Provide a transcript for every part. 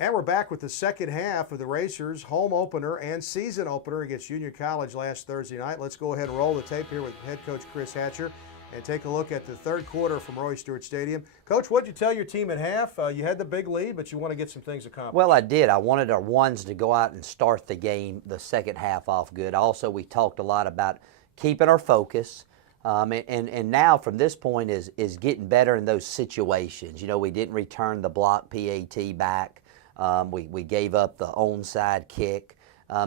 And we're back with the second half of the Racers' home opener and season opener against Union College last Thursday night. Let's go ahead and roll the tape here with head coach Chris Hatcher and take a look at the third quarter from Roy Stewart Stadium. Coach, what did you tell your team at half? You had the big lead, but you want to get some things accomplished. Well, I did. I wanted our ones to go out and start the game, the second half off good. Also, we talked a lot about keeping our focus. And now from this point is getting better in those situations. You know, we didn't return the block PAT back. We gave up the onside kick.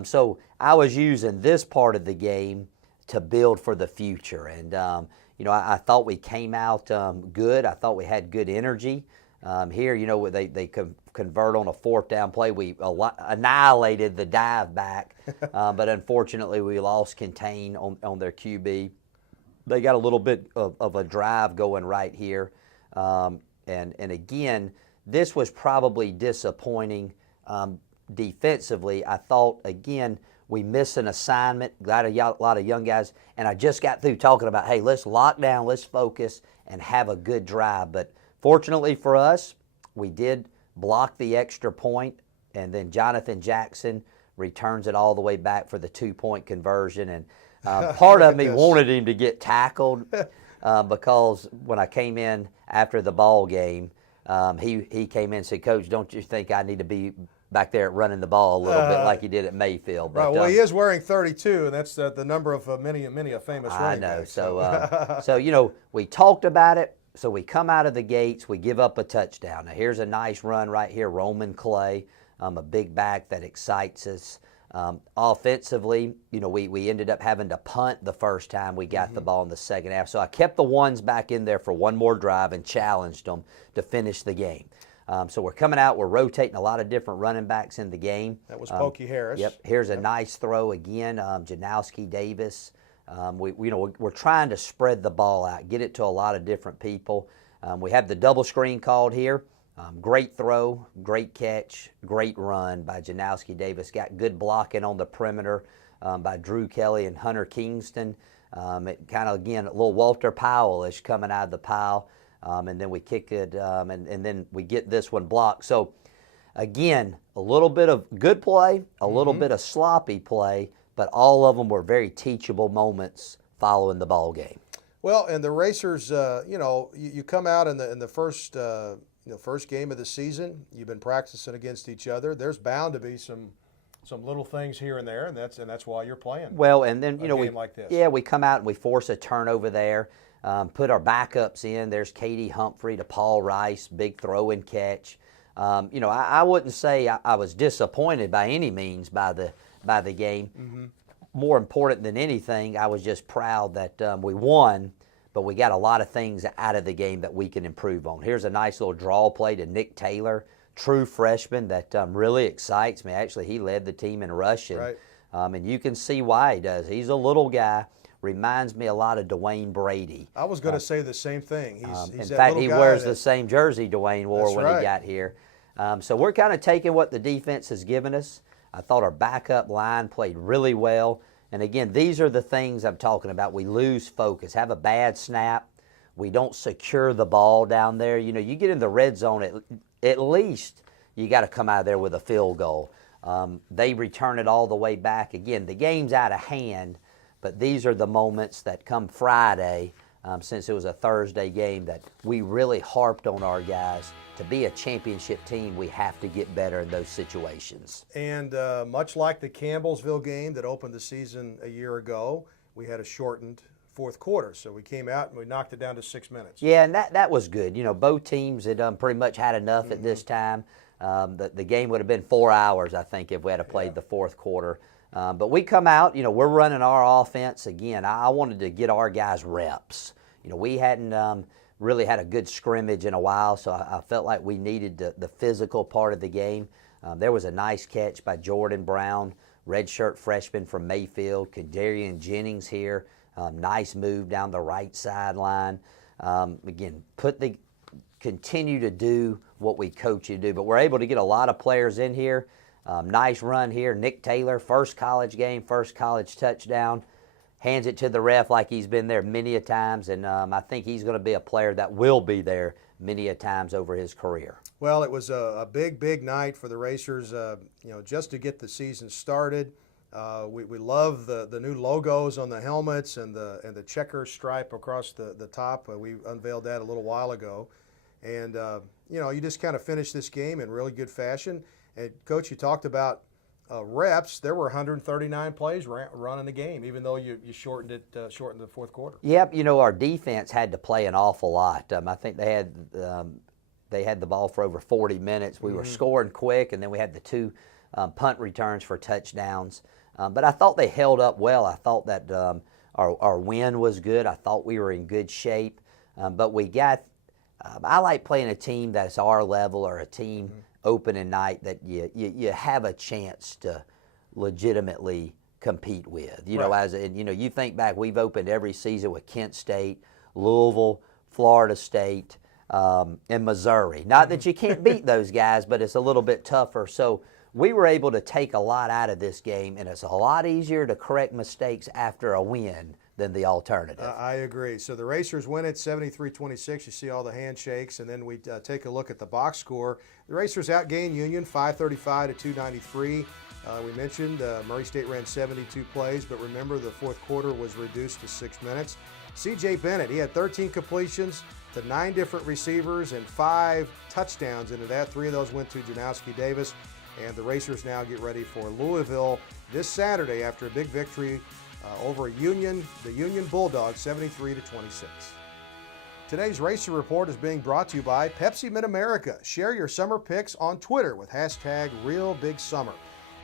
So I was using this part of the game to build for the future. And, you know, I thought we came out good. I thought we had good energy. Here, you know, they convert on a fourth down play. We annihilated the dive back, but unfortunately we lost contain on their QB. They got a little bit of a drive going right here. And again, this was probably disappointing defensively. I thought, again, we missed an assignment, got a lot of young guys, and I just got through talking about, hey, let's lock down, let's focus, and have a good drive. But fortunately for us, we did block the extra point, and then Jonathan Jackson returns it all the way back for the 2-point conversion. And part of me wanted him to get tackled because when I came in after the ball game, he came in and said, Coach, don't you think I need to be back there running the ball a little bit like he did at Mayfield? But, right, well, he is wearing 32, and that's the number of many a famous running back. I know. So you know, we talked about it. So we come out of the gates, we give up a touchdown. Now here's a nice run right here, Roman Clay, a big back that excites us. Offensively, you know, we ended up having to punt the first time we got the ball in the second half. So I kept the ones back in there for one more drive and challenged them to finish the game. So we're coming out, we're rotating a lot of different running backs in the game. That was Pokey Harris. Yep. Here's a nice throw again, Janowski Davis. We're trying to spread the ball out, get it to a lot of different people. We have the double screen called here. Great throw, great catch, great run by Janowski Davis. Got good blocking on the perimeter by Drew Kelly and Hunter Kingston. It kind of, again, a little Walter Powell-ish coming out of the pile. And then we kick it, and then we get this one blocked. So, again, a little bit of good play, a little bit of sloppy play, but all of them were very teachable moments following the ball game. Well, and the Racers, you know, you come out in the first first game of the season. You've been practicing against each other. There's bound to be some little things here and there, and that's why you're playing. Well, and then like this. we come out and we force a turnover there. Put our backups in. There's Katie Humphrey to Paul Rice, big throw and catch. You know, I wouldn't say I was disappointed by any means by the game. More important than anything, I was just proud that we won, but we got a lot of things out of the game that we can improve on. Here's a nice little draw play to Nick Taylor, true freshman that really excites me. Actually, he led the team in rushing, right. And you can see why he does. He's a little guy. Reminds me a lot of Dwayne Brady. I was going to say the same thing. He's in fact, he wears the same jersey Dwayne wore when he got here. So we're kind of taking what the defense has given us. I thought our backup line played really well. And again, these are the things I'm talking about. We lose focus, have a bad snap. We don't secure the ball down there. You know, you get in the red zone, at least you got to come out of there with a field goal. They return it all the way back. Again, the game's out of hand. But these are the moments that come Friday, since it was a Thursday game, that we really harped on our guys. To be a championship team, we have to get better in those situations. And much like the Campbellsville game that opened the season a year ago, we had a shortened fourth quarter. So we came out and we knocked it down to 6 minutes. Yeah, and that was good. You know, both teams had pretty much had enough at this time. The game would have been 4 hours, I think, if we had played the fourth quarter. But we come out, you know, we're running our offense. Again, I wanted to get our guys reps. You know, we hadn't really had a good scrimmage in a while, so I felt like we needed the physical part of the game. There was a nice catch by Jordan Brown, redshirt freshman from Mayfield. Kadarian Jennings here, nice move down the right sideline. Again, continue to do what we coach you to do, but we're able to get a lot of players in here. Nice run here. Nick Taylor, first college game, first college touchdown. Hands it to the ref like he's been there many a times, and I think he's going to be a player that will be there many a times over his career. Well, it was a big, big night for the Racers, just to get the season started. We love the new logos on the helmets and the checker stripe across the top. We unveiled that a little while ago. And, you just kind of finished this game in really good fashion. And, Coach, you talked about reps. There were 139 plays running the game, even though you shortened the fourth quarter. Yep, our defense had to play an awful lot. I think they had the ball for over 40 minutes. We were scoring quick, and then we had the two punt returns for touchdowns. But I thought they held up well. I thought that our win was good. I thought we were in good shape. But we got I like playing a team that's our level, or a team opening night that you have a chance to legitimately compete with. You think back, we've opened every season with Kent State, Louisville, Florida State, and Missouri. Not that you can't beat those guys, but it's a little bit tougher. So we were able to take a lot out of this game, and it's a lot easier to correct mistakes after a win than the alternative. I agree. So the Racers win it 73-26. You see all the handshakes, and then we take a look at the box score. The Racers outgained Union 535 to 293. We mentioned Murray State ran 72 plays, but remember the fourth quarter was reduced to 6 minutes. C.J. Bennett, he had 13 completions to 9 different receivers and 5 touchdowns into that. 3 of those went to Janowski Davis. And the Racers now get ready for Louisville this Saturday after a big victory over the Union Bulldogs, 73-26. Today's Racer Report is being brought to you by Pepsi Mid-America. Share your summer picks on Twitter with hashtag RealBigSummer.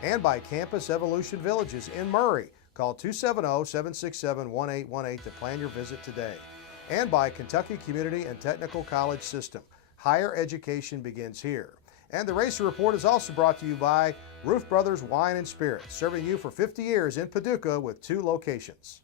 And by Campus Evolution Villages in Murray. Call 270-767-1818 to plan your visit today. And by Kentucky Community and Technical College System. Higher education begins here. And the Racer Report is also brought to you by Roof Brothers Wine and Spirits, serving you for 50 years in Paducah with 2 locations.